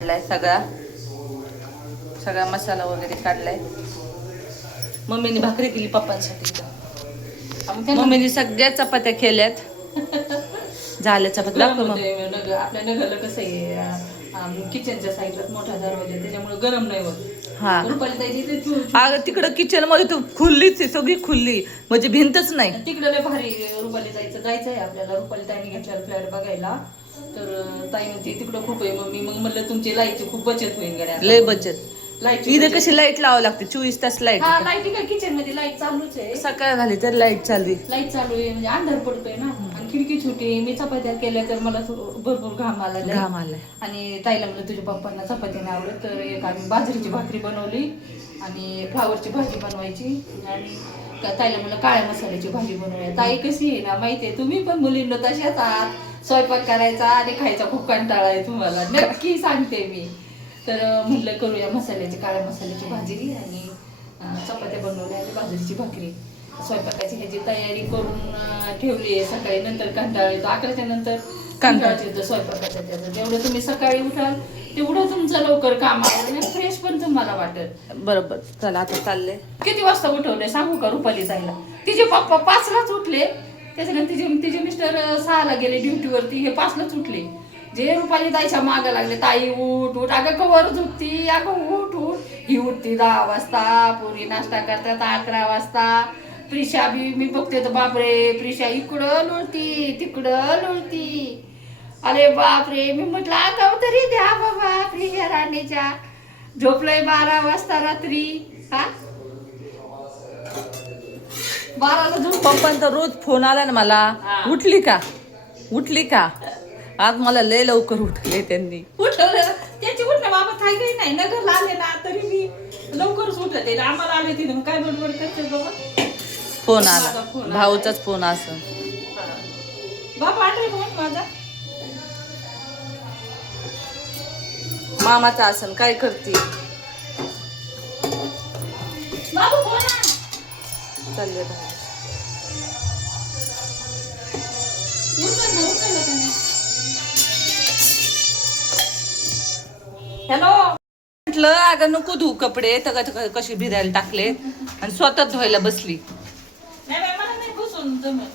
काढलाय सगळा मसाला वगैरे काढलाय. मम्मीने भाकरी केली पप्पांसाठी. मम्मीने सगळ्या चपात्या केल्यात. झाल्या चपात्या दाखव मग. आपल्या नगरला कसं आहे किचनच्या साईडला मोठा दरवाजा त्याच्यामुळे गरम नाही होत. हा अगं तिकडं किचन मध्ये तू खुल्लीच आहे, सगळी खुल्ली म्हणजे भिंतच नाही. तिकडं लय भारी रुपाली जायचंय आपल्याला. रुपाली ताईने घेतल्यावर फ्लॅट बघायला. तर ताई म्हणते तिकडं खूप आहे. मग म्हणलं तुमची लाईटची खूप बचत होईल गड्या. लय बचत. इथे कशी लाईट लावावं लागते 24 तास लाईट. हा लाईट काय किचन मध्ये लाईट चालूच आहे. सकाळ झाली तर लाईट चालू आहे म्हणजे अंधार पडतोय ना. आणि खिडकी छोटी. मी चपात्या केल्या तर मला भरपूर घाम आलाय. आणि ताईला म्हणलं तुझ्या पप्पांना चपाती नाही आवडत तर एक आम्ही बाजरीची भाकरी बनवली आणि फ्लावरची भाजी बनवायची. आणि ताईला म्हणलं काळ्या मसाल्याची भाजी बनवूया. ताई कशी आहे ना माहितीये, तुम्ही पण मुलींना तशाच आहात. स्वयंपाक करायचा आणि खायचा खूप कंटाळा आहे तुम्हाला, नक्की सांगते मी. तर म्हणलं करूया काळ्या मसाल्याची भाजी आणि चपात्या बनवल्या आणि बाजरीची भाकरी. स्वयंपाकाची ह्याची तयारी करून ठेवली आहे. सकाळी नंतर कंटाळा येतो. 11च्या नंतर कंटाळा येतो स्वयंपाकाचा. त्याचं जेवढं तुम्ही सकाळी उठाल तेवढं तुमचं लवकर काम आवडेल, फ्रेश पण तुम्हाला वाटेल. बरोबर. चला आता चालले. किती वाजता उठवलंय सांगू का रुपाली ताईला? तिचे पप्पा 5लाच उठले. त्याच्यानंतर तिचे मिस्टर 6ला गेले ड्युटीवरती. हे 5लाच उठले. जे रुपाली ताईच्या मागं लागले, ताई उठ उठ. अगं कवर झोपती, अगं उठ उठ. ही उठती 10 वाजता. पोरी नाश्ता करतात 11 वाजता. प्रिशा बी मी बघते तर बापरे, प्रिशा इकडं लोळती तिकडं लोळती. अरे बापरे, मी म्हटलं अगाव तरी द्या बाबा प्रिशा राणीच्या. झोपलंय 12 वाजता रात्री. हा 12ला झोप. पप्पांचा रोज फोन आला ना मला, उठली का. आज मला लय लवकर उठले त्यांनी. उठवलं त्याची उठणं बाबा थाय काही नाही. नगरला आले ना तरी मी लवकरच उठते. आम्हाला आले तिथे काय बडबड करते बाबा. फोन आला, भाऊचाच फोन असं. बाबा आठवले फोन माझा. मामाचा असन. काय करते बाबू फोन चालले. हॅलो म्हटलं अगं नको धू कपडे. तर कशी भिजायला टाकले आणि स्वतःच धुवायला बसली. नाही बाई, मला नाही बसून तुम्ही.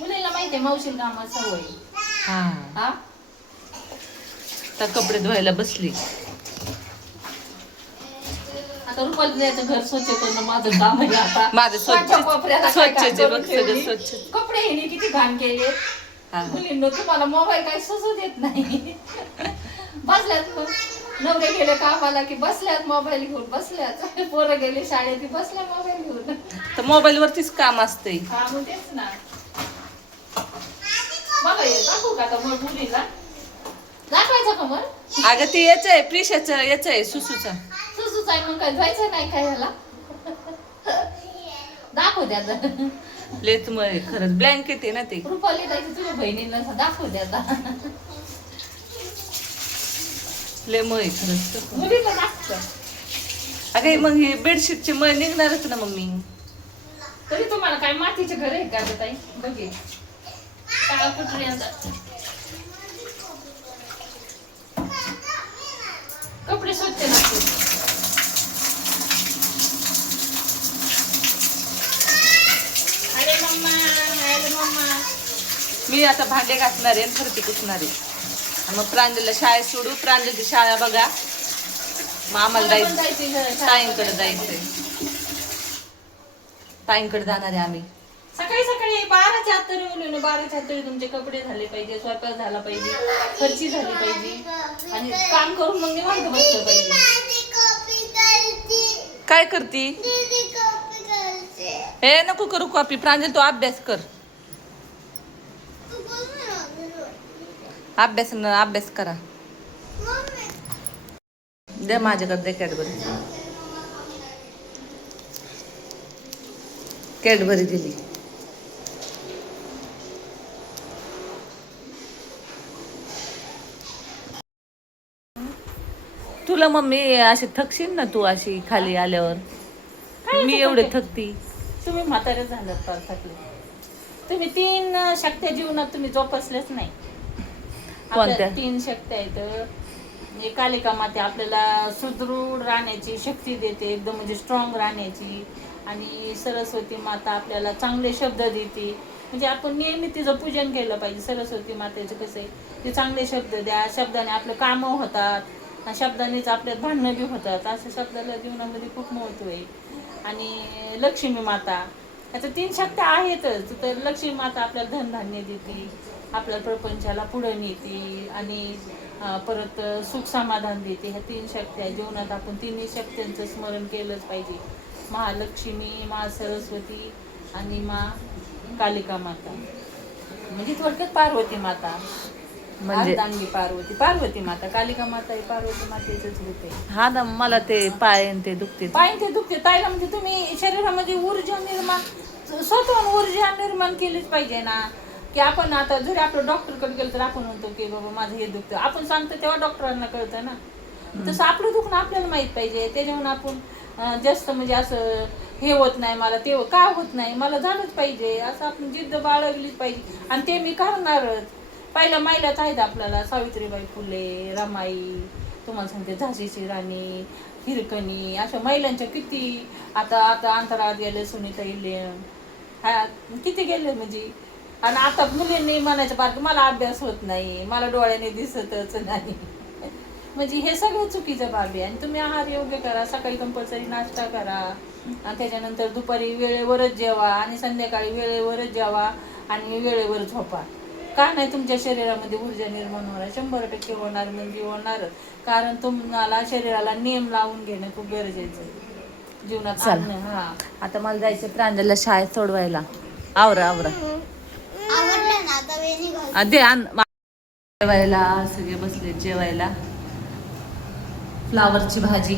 मुलीला माहितीये मावशील कामात सवय. हा तर कपडे धुवायला बसली. आता रुपाली जायचं घर स्वच्छ करणं माझं काम आहे. आता माझं स्वच्छ बघ सगळं स्वच्छ. कपडे हे किती घाण केले. मुलींना तुम्हाला मोबाईल काही सुचू देत नाही. बसल्यात नवरे गेले कामाला की बसल्यात मोबाईल घेऊन बसल्यात. पोरं गेले शाळेत बसल्या मोबाईल घेऊन. तर मोबाईल वरतीच काम असते. हा मग तेच ना. बघा दाखवू का आता मग मुलीला दाखवायचं का मग. अगं ते याच आहे प्रिशाचं, याच आहे सुसूचा. सुसूच आहे मग काय जायचं नाही काय ह्याला. दाखव द्या लेच मग खरंच ब्लँकेट आहे ना ते. रुपाली जायचं तुझ्या बहिणीला दाखव द्या. ले मग खरंच मुलीला दाखव. अगं मग हे बेडशीटचे मळ निघणारच ना मम्मी. तरी तुम्हाला काय मातीचे घर आहे का ताई. बघे काळा कुत्र्यांचा कपडे स्वच्छ लागते. अरे मम्मा, अरे मम्मा. मी आता भांडे घासणार आहे, फरती पुसणार आहे. मग प्रांजलला शाळेत सोडू. प्रांजलची शाळा बघा. मग आम्हाला जायचं ताईंकडे जायचंय. ताईंकडे जाणार आहे आम्ही. सकाळी 12च्या आत तरी मुलीने 12च्या आत तरी तुमचे कपडे झाले पाहिजे, स्वयंपाक झाला पाहिजे, फरशी झाली पाहिजे आणि काम करून मग निवांत बसलं पाहिजे. काय करती. हे नको करू कॉपी. प्रांजल तू अभ्यास कर. अभ्यास करा. दे माझ्याकडे दे कॅडबरी दिली. तुला मम्मी अशी थकशील ना तू अशी खाली आल्यावर. मी एवढे थकती. तुम्ही म्हातारे झालात फार थकले. तुम्ही 3 शक्त्या जीवनात तुम्ही जोपासलेच नाही. कोणत्या? 3 शक्त्या आहेत. म्हणजे कालिका माता आपल्याला सुदृढ राहण्याची शक्ती देते, एकदम म्हणजे स्ट्रॉंग राहण्याची. आणि सरस्वती माता आपल्याला चांगले शब्द देते. म्हणजे आपण नेहमी तिचं पूजन केलं पाहिजे. सरस्वती मातेचं कसं आहे, ते चांगले शब्द द्या, शब्दाने आपलं कामं होतात, आणि शब्दानेच आपल्यात भांडणं बी होतात. असं शब्दाला जीवनामध्ये खूप महत्त्व आहे. आणि लक्ष्मी माता, याचं 3 शक्त्या आहेतच. तर लक्ष्मी माता आपल्याला धनधान्य देते, आपल्या प्रपंचाला पुढं नेते, आणि परत सुख समाधान देते. ह्या 3 शक्त्या जीवनात आपण 3 शक्त्यांचं स्मरण केलंच पाहिजे. महालक्ष्मी, मा सरस्वती आणि मा कालिका माता. म्हणजे थोडक्यात पार्वती माता, म्हणजे अर्धांगी पार्वती माता. कालिका माता ही पार्वती मातेचंच रूप आहे. हा ना, मला ते पाय ते दुखते. ते दुखते ताईला. म्हणजे तुम्ही शरीरामध्ये ऊर्जा निर्माण, स्वतःहून ऊर्जा निर्माण केलीच पाहिजे ना. की आपण आता जरी आपलं डॉक्टरकडे गेलं तर आपण म्हणतो की बाबा माझं हे दुखतं, आपण सांगतो तेव्हा डॉक्टरांना कळतं ना. तसं आपलं दुखणं आपल्याला माहीत पाहिजे. त्याच्याहून आपण जास्त म्हणजे असं हे होत नाही, मला ते का होत नाही, मला झालंच पाहिजे असं आपण जिद्द बाळगलीच पाहिजे. आणि ते मी करणारच. पहिल्या महिलाच आहेत आपल्याला, सावित्रीबाई फुले, रमाई, तुम्हाला सांगते झाशीची राणी, हिरकणी, अशा महिलांच्या किती आता अंतराळात गेले, सुनीता इलियम, हा किती गेले म्हणजे. आणि आता मुलींनी म्हणायचं पार मला अभ्यास होत नाही, मला डोळ्याने दिसतच नाही. म्हणजे हे सगळं चुकीचं बाब आहे. आणि तुम्ही आहार योग्य करा, सकाळी कंपल्सरी नाश्ता करा, आणि त्याच्यानंतर दुपारी वेळेवरच जेवा, आणि संध्याकाळी वेळेवरच जेवा, आणि वेळेवर झोपा. का नाही तुमच्या शरीरामध्ये ऊर्जा निर्माण होणार, 100% होणार म्हणजे होणारच. कारण तुम्हाला शरीराला नियम लावून घेणं खूप गरजेचं आहे जीवनात. हा आता मला जायचं प्रांजलला शाळेत सोडवायला. आवरा दे जेवायला. सगळे बसले जेवायला. फ्लावरची भाजी,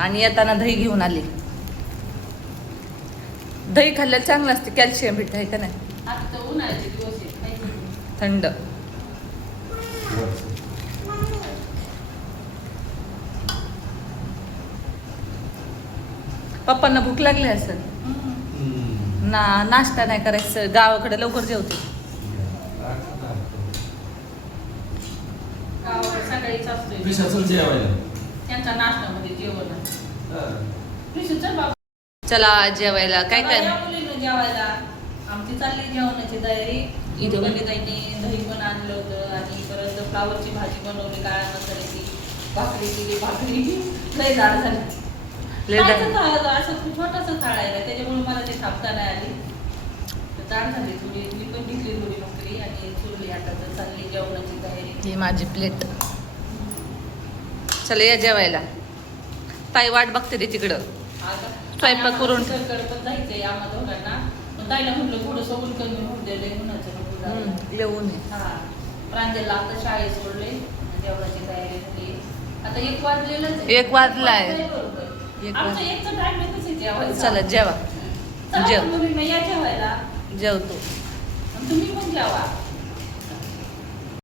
आणि येताना दही घेऊन आली. दही खाल्ल्याला चांगलं असते, कॅल्शियम भेटत आहे का नाही. आता उन्हाळ्याचे दिवस आहेत, थंड. पप्पांना भूक लागली असेल ना, नाश्ता नाही करायचं, गावाकडे लवकर जेवते. गावाकडे सकाळीच असतोय त्यांचा नाश्त्यामध्ये जेवण. चला जेवायला. काय काय मुलीनं जेवायला आमची चालली जेवणाची तयारी. ताईने दही पण आणलं होतं, आणि परत फ्लावरची भाजी बनवली, काळ्या मसाल्याची भाकरी केली. भाकरी लय जाड झाली. असं छोटासा थाळ आहे, त्याच्यामुळे मला ते थापता नाही आली, जाड झाली थोडी. मी पण घेतली थोडी भाकरी आणि चुरली. आता तर चालली जेवणाची तयारी. ही माझी प्लेट. चला या जेवायला. ताई वाट बघते रे तिकडं. स्वयंपाक करून पण जायचंय आम्हा दोघांना. पण ताईला म्हटलं थोडंसं ऊन कमी होऊन दिलंय, उन्हाचं येऊन. हा प्रांजलला आता शाळेत सोडले, जेवणाची तयारी झाली. आता 1 वाजलेलंच आहे. 1 वाजलाय. आमचं एकचं टाइम आहे तसं जेवायचं. चला जेवा. चला मुलींना या जेवायला. जेवतो. तुम्ही पण जेवा.